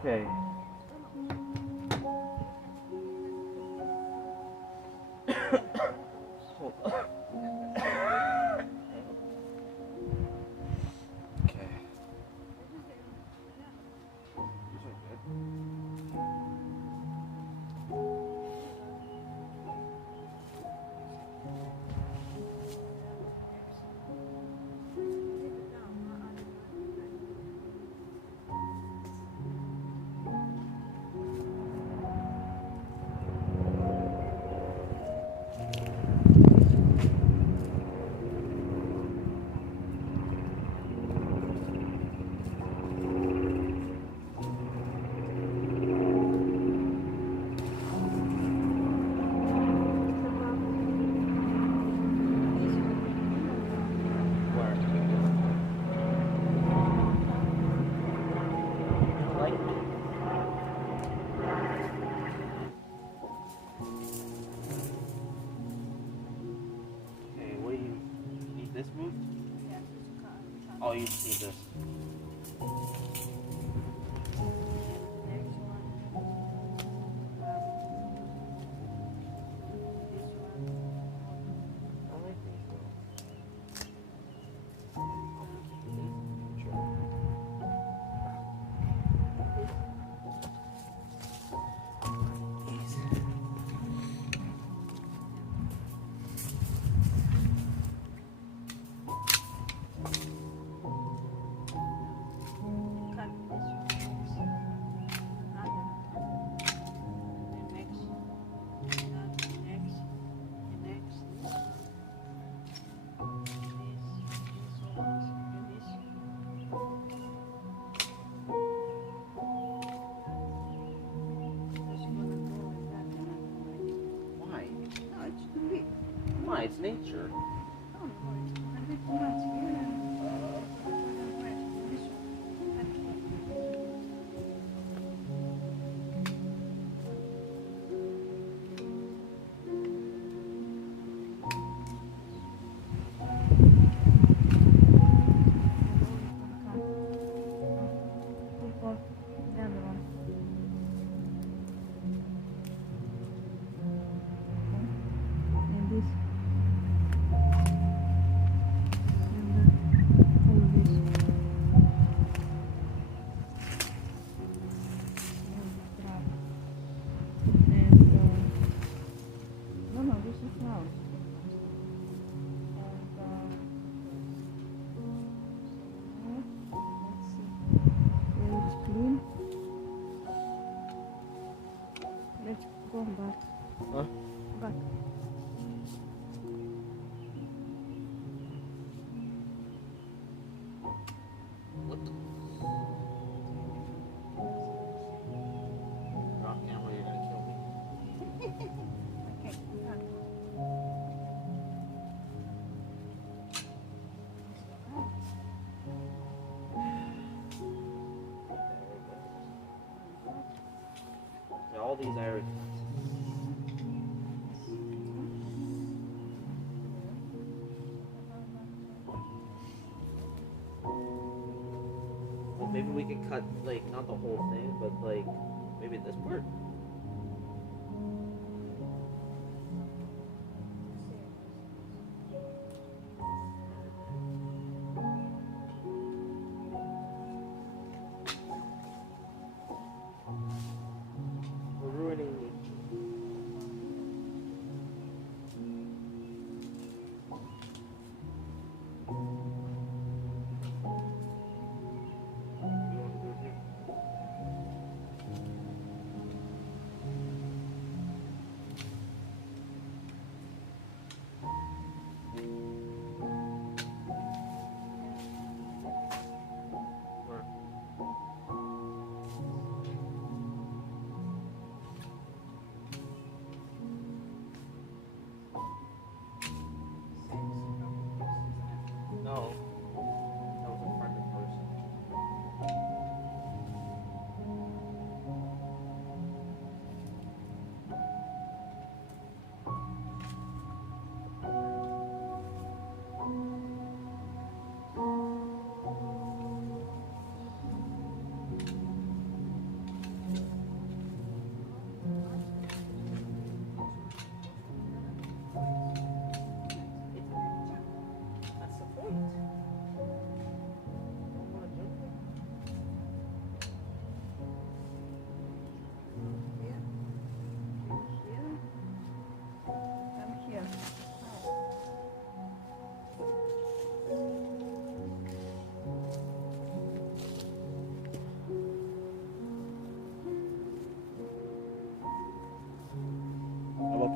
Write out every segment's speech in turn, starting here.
Okay. Hold on. Okay. These are good. Where? Like me? Okay, what do you need this moved? Oh, you just need this. I like these though. Sure. Why? Why? It's nature. Let's go back. Huh? Back. What the? Rock camera, you're gonna kill me. Okay. Back. Yeah, all these I already. Well, maybe we could cut, like, not the whole thing, but, like, maybe this part? We're ruining nature. You want to do it here?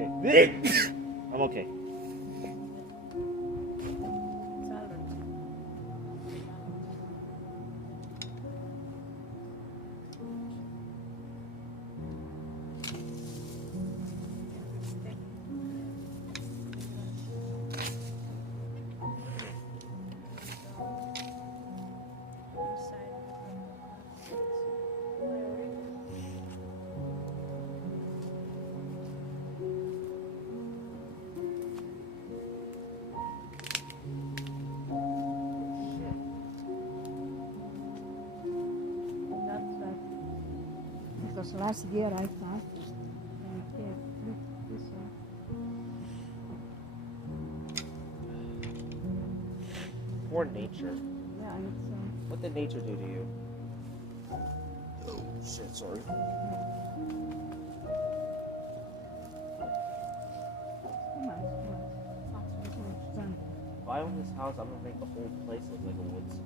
okay. I'm okay. Because last year I passed and here, look, this one. Poor nature. Yeah, it's What did nature do to you? Oh, shit, sorry. too much. Too much sun. If I own this house, I'm gonna make the whole place look like a woods.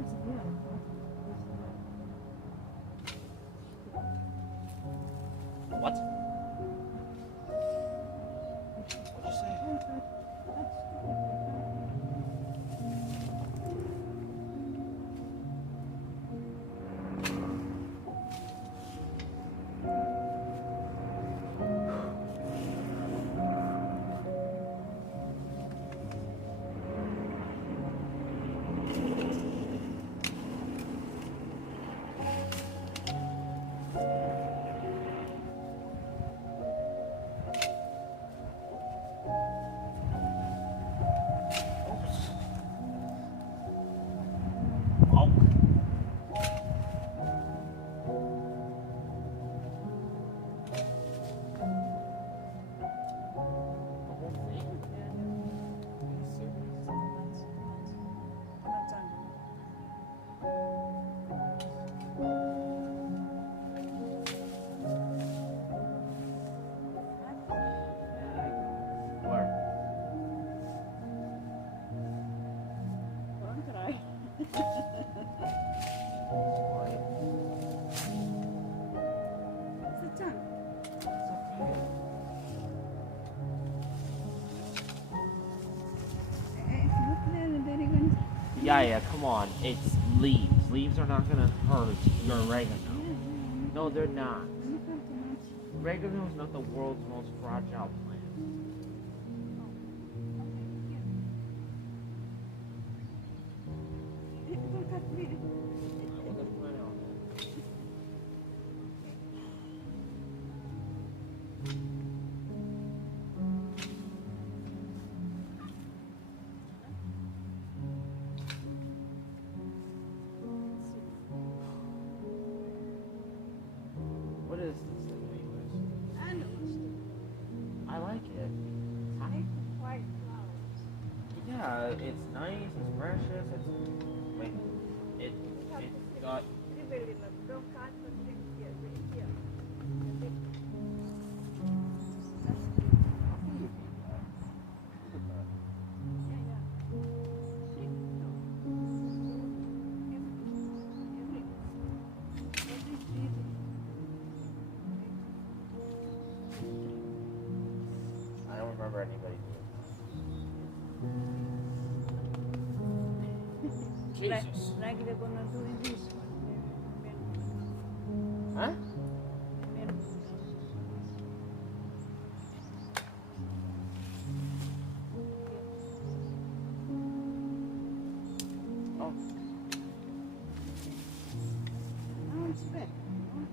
Last year I passed What? What'd you say? Yeah, come on. It's leaves. Leaves are not gonna hurt your oregano. No, they're not. Oregano is not the world's most fragile plant. What is this thing anyways? I like it. Yeah, it's nice, it's precious, it's wait. It's got I don't remember anybody doing it. Jesus. Like they're gonna do in this one. Huh? Oh. Now it's back.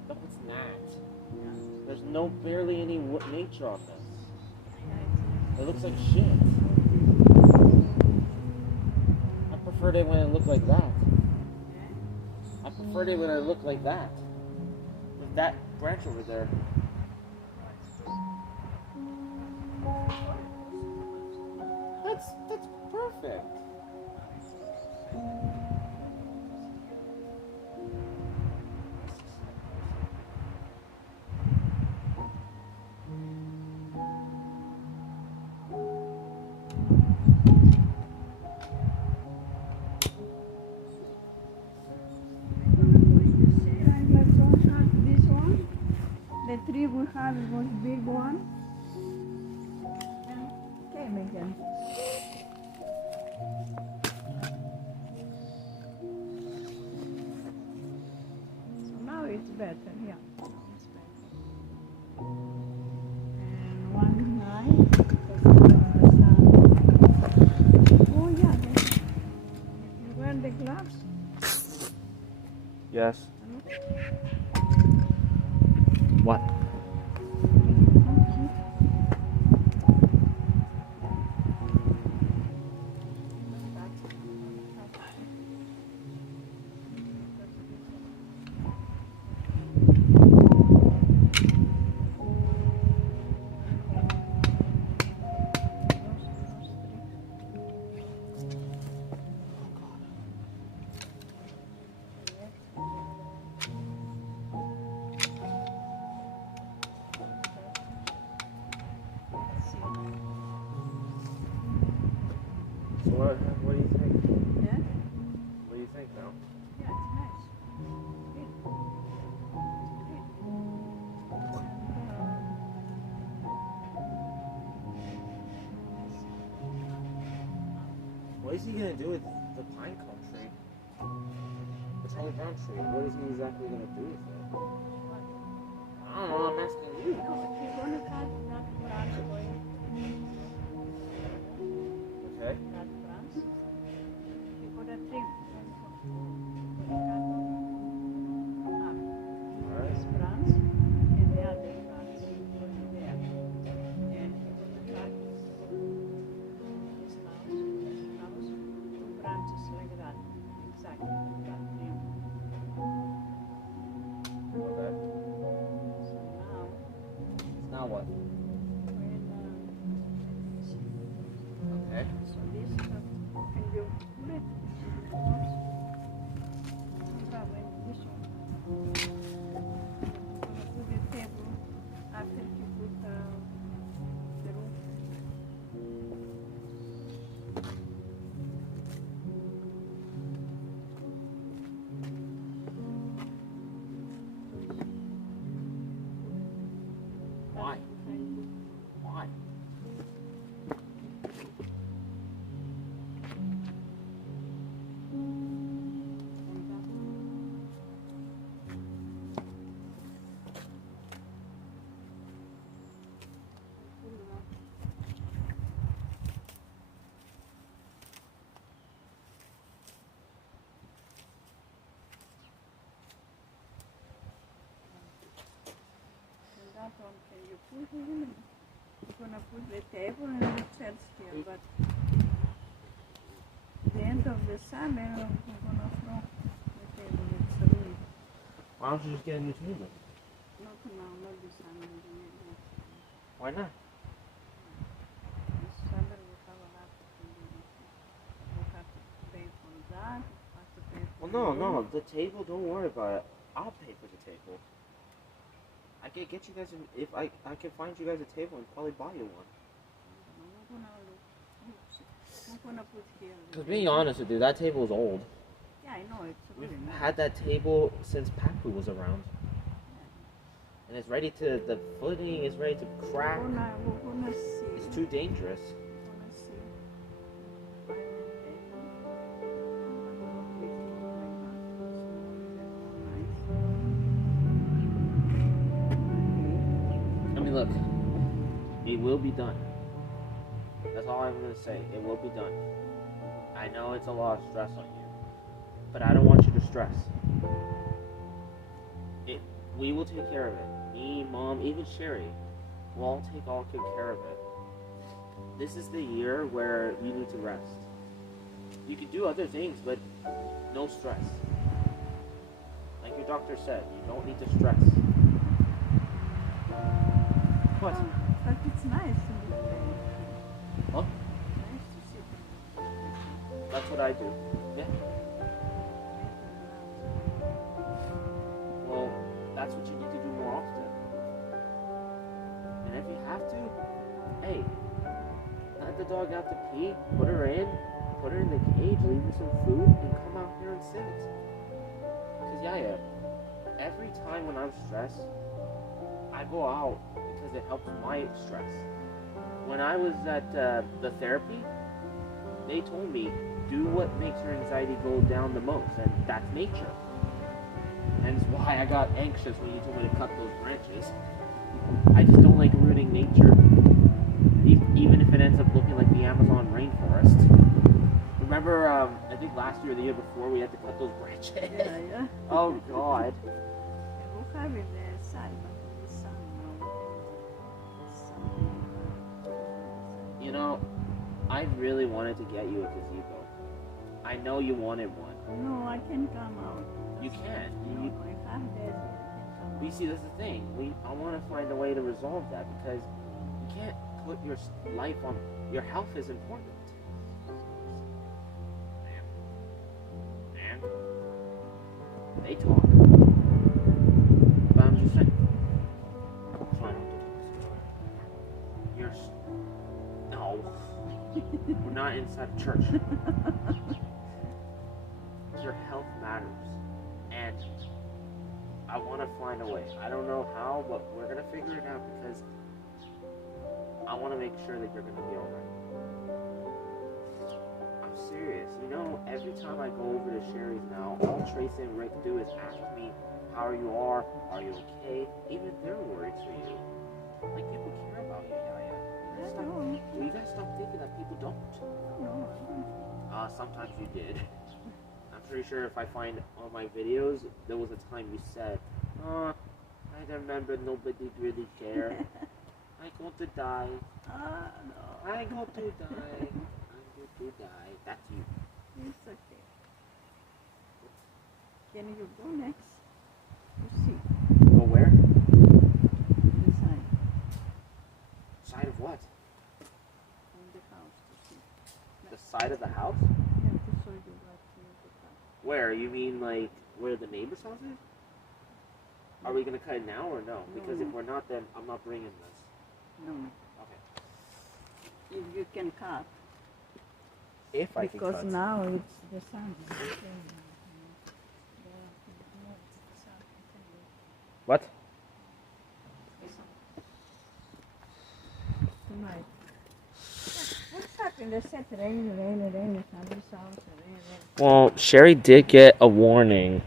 No, it's not. There's no barely any nature on this. It looks like shit. I preferred it when it looked like that. I preferred it when it looked like that. With that branch over there. That's perfect. pig we had was big one. And came again. So now it's better, yeah. Now it's better. And one night, oh yeah, you wear the gloves? Yes. What? So what do you think? Yeah? What do you think now? Yeah, it's nice. Good. What is he gonna do with the pine cone tree? The Charlie Brown tree. What is he exactly gonna do with it? I don't know. I'm asking you. No, but you're gonna cut that branch away. Okay. That branch. You got a trim. You cut half. Alright. This branch and the other branch will be there. And you're gonna cut this house, two branches like that. Exactly. That trim. Okay. So now, Now what? when Okay. so this and you put it. This one. Put the table after you put the roof. Why? Why? And that one, can you put it in? You're gonna put the table and the chairs here, but the end of the summer, we're gonna throw the table. It's a week. Why don't you just get a new table? Not now, not this summer, the next summer. Why not? This summer we have a lot to do. We have to pay for that, we have to pay for Well, the no. roof. The table. Don't worry about it. I'll pay for the table. I can get you guys. If I can find you guys a table and probably buy you one. We're gonna look. We're gonna put here. the Cause being table. honest with you, that table is old. Yeah, I know, it's We've really nice. had that table since Papu was around, and it's ready to. The footing is ready to crack. We're gonna see. It's too dangerous. We're gonna see. Find the table. We're gonna put it like that. I mean, look, it will be done. That's all I'm gonna say. It will be done. I know it's a lot of stress on you, but I don't want you to stress. We will take care of it. Me, Mom, even Sherry, we'll all take all good care of it. This is the year where you need to rest. You can do other things, but no stress. Like your doctor said, you don't need to stress. What? But it's nice to be there. Huh? Nice to sit in That's what I do. Yeah. Well, that's what you need to do more often. And if you have to, hey, let the dog out to pee, put her in the cage, leave her some food, and come out here and sit. Cause yeah, every time when I'm stressed, I go out because it helps my stress. When I was at the therapy, they told me, do what makes your anxiety go down the most, and that's nature. And it's why I got anxious when you told me to cut those branches. I just don't like ruining nature, even if it ends up looking like the Amazon rainforest. Remember, I think last year or the year before, we had to cut those branches? Yeah. Oh, God. Hoe gaan we de salva de sun? You know, I really wanted to get you a gazebo. I know you wanted one. No, I can come out. You can't. No, You, if I'm dead, I can come you see, that's the thing. I want to find a way to resolve that because you can't put your life on. Your health is important. Man. They talk. But I'm just saying. Try not to do this. You're. No. We're not inside a church. Your health matters. And I want to find a way. I don't know how, but we're going to figure it out because I want to make sure that you're going to be alright. I'm serious. You know, every time I go over to Sherry's now, all Tracy and Rick do is ask me how you are you okay? Even if they're worried for you. Like, people care about you, Yaya. You guys stop thinking that people don't. No, I don't. Sometimes you did. I'm pretty sure if I find all my videos, there was a time you said, I remember nobody really care. I go to die. No. I go to die. I go to die. That's you. It's okay. Can you go next? You see, Go where? the sign Side of what? on the house to see. The side of the house? Yeah, to show you what the house. Where? You mean like where the neighbor's house is? Are we gonna cut it now or no? Because if we're not, then I'm not bringing this. No, Okay. if you can cut. If I Because can cut. now it's the sun. What? Tonight. What's happened? They said rain, it's on this house, rain. Well, Sherry did get a warning.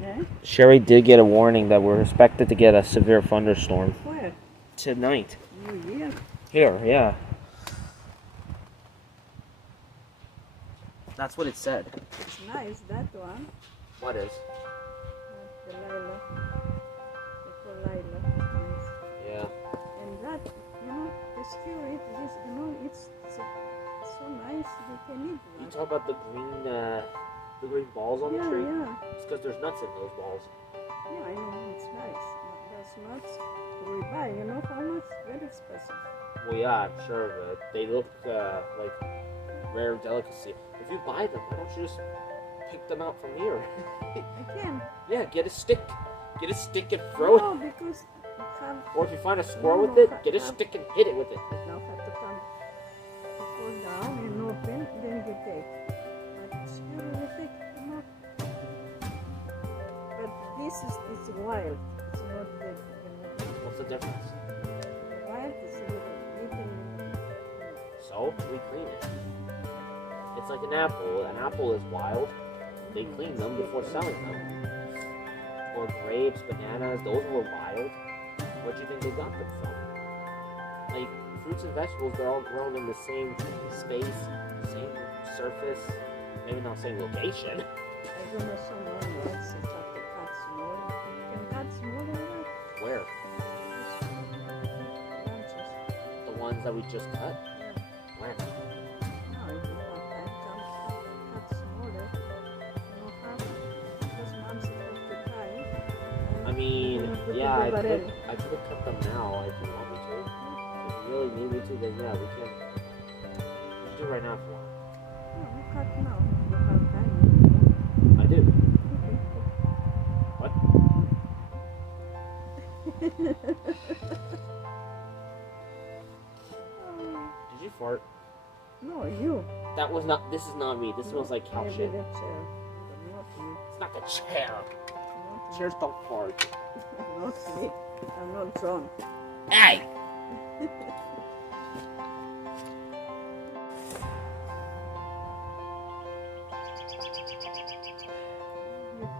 Yeah? Sherry did get a warning that we're expected to get a severe thunderstorm Where? tonight. New Year. Here, yeah. That's what it said. It's nice, that one. What is? The lilac. The full lilac. Nice. Yeah. And that, the spirit, this, it's so nice. They can eat You that. talk about the green balls on the tree? Yeah. It's because there's nuts in those balls. Yeah, I know, it's nice. But that's not we buy, how much? Very expensive. Well, yeah, I'm sure of it. They look like rare delicacy. If you buy them, why don't you just pick them out from here? I can. Yeah, get a stick. Get a stick and throw it. No, because you have Or if you find a squirrel with it, get a stick and hit it with it. now have to come pull down and open, then you take. But spirit will take them up. But this is it's wild. It's not the What's the difference? wild is little. So, we clean it. It's like an apple. An apple is wild. They clean them before selling them. Or grapes, bananas, those were wild. Where do you think they got them from? Like, fruits and vegetables, they're all grown in the same space, same surface, maybe not same location. I don't know someone else is have to cut small. You can cut smaller Where? branches. The ones that we just cut? Yeah. Where? No, if you want that, cut smaller. No problem. Because moms have to tie. I mean, Put yeah, the I barrel. could have cut them now if you want me to. If you really need me to, then yeah, we can. We can do it right now if you want. No, we cut now. You have time. I do. Okay. What? Did you fart? No, you. That was not. This is not me. This smells like cow Maybe shit. the chair. But not you. It's not the chair. Not Chairs don't fart. me. Not me. I'm not drunk. Hey! You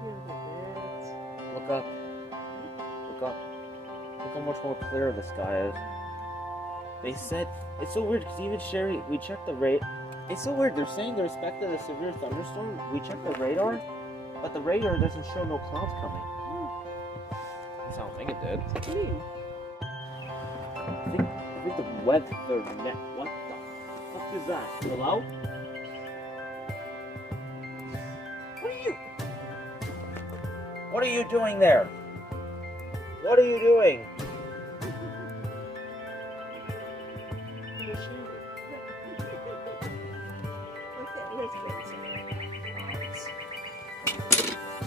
hear the birds. Look up. Look up. Look how much more clear the sky is. They said, it's so weird because even Sherry, we checked the it's so weird, they're saying they expected a severe thunderstorm. We checked the radar, but the radar doesn't show no clouds coming. At least I don't think it did. It's clean. I think the weather net. What the fuck is that? Hello? What are you doing there? What are you doing?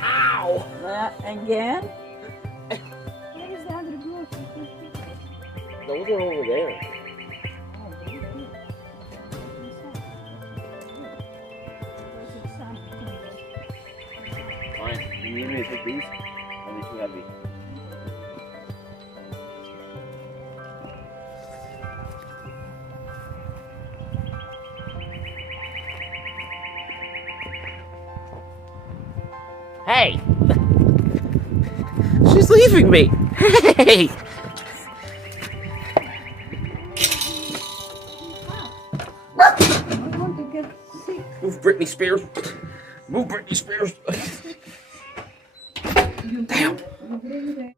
Ow! Again? Where is the other group? Those are over there. Fine. You need me to take these? Are they too heavy? Hey! She's leaving me! Hey! I want to get sick. Move Britney Spears! Move Britney Spears! You Damn. bring the